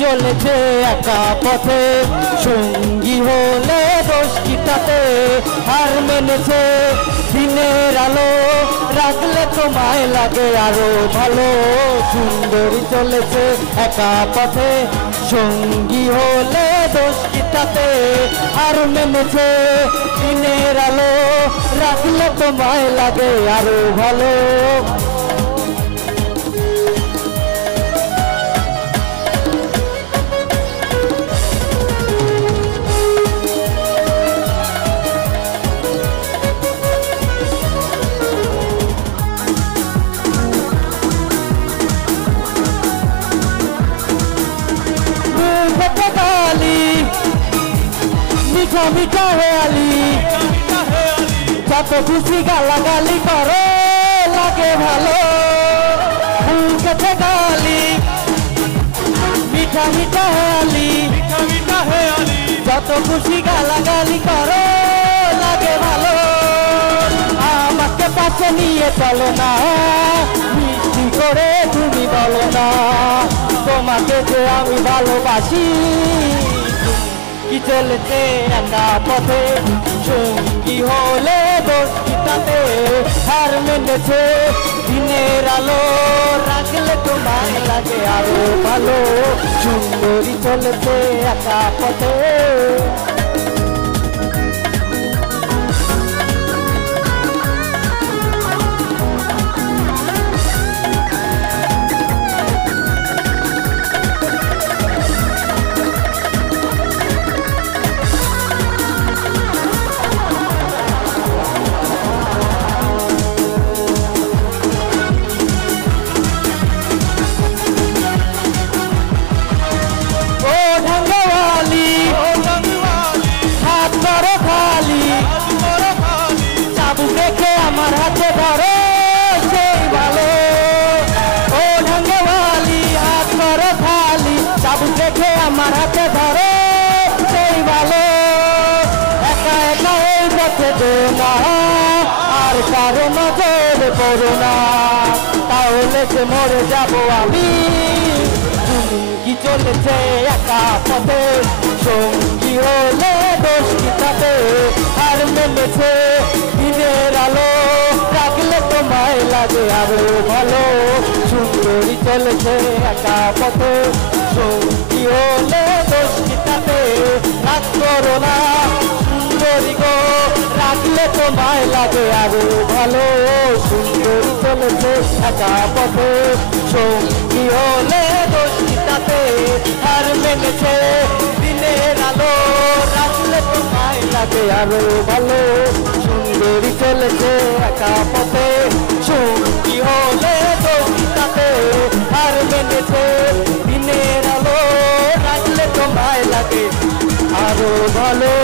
চলেছে একা পথে, সঙ্গী হলে দোষ কি তাতে? হার মেনেছে দিনের আলো, রাখলে তোমায় লাগে আরো ভালো। সুন্দরী চলেছে একা পথে, সঙ্গী হলে দোষ কি তাতে? হার মেনেছে দিনের আলো, রাখলে তোমায় লাগে আরো ভালো। মিঠা মিঠা হেয়ালি, যত খুশি গালাগালি করো লাগে ভালো। ফুল কাছে গালি, মিঠা মিঠা হেয়ালি, যত খুশি গালাগালি করো লাগে ভালো। আমাকে পাশে নিয়ে চলো না, মিষ্টি করে তুমি বলো না তোমাকে যে আমি ভালোবাসি। কি চলেছে একা পথে, সঙ্গী হলে দোষ কি তাতে? হার মেনেছে দিনের আলো, রাখলে তোমায় লাগে আরো ভালো। সুন্দরী চলেছে একা পথে। আমার হাতে ধরো সেই ভালো, ও ঢঙ্গওয়ালি হাত ধরো খালি। চাবুক রেখে আমার হাতে ধরো সেই ভালো। একা একা এই পথে যেও না, আর কারো নজর করো না, তাহলে যে মরে যাবো আমি। কি চলেছে একা পথে, সঙ্গী হলে দোষ কি তাতে? আর মেনেছে দিনের আলো, রাখলে তোমায় লাগে আরো ভালো। সুন্দরী চলেছে একা পথে, সঙ্গী হলে দোষ কি তাতে? রাগ করো না সুন্দরী গো, রাখলে তোমায় লাগে আরো ভালো। সুন্দরী চলেছে একা পথে, সঙ্গী হলে দোষ কি তাতে? আর মেনেছে দিনের আলো, রাখলে তোমায় লাগে আরো ভালো। সুন্দরী চলেছে একা পথে, সঙ্গী হলে দোষ কি তাতে? আর মেনেছে দিনের আলো, রাখলে তোমায় লাগে আরো ভালো।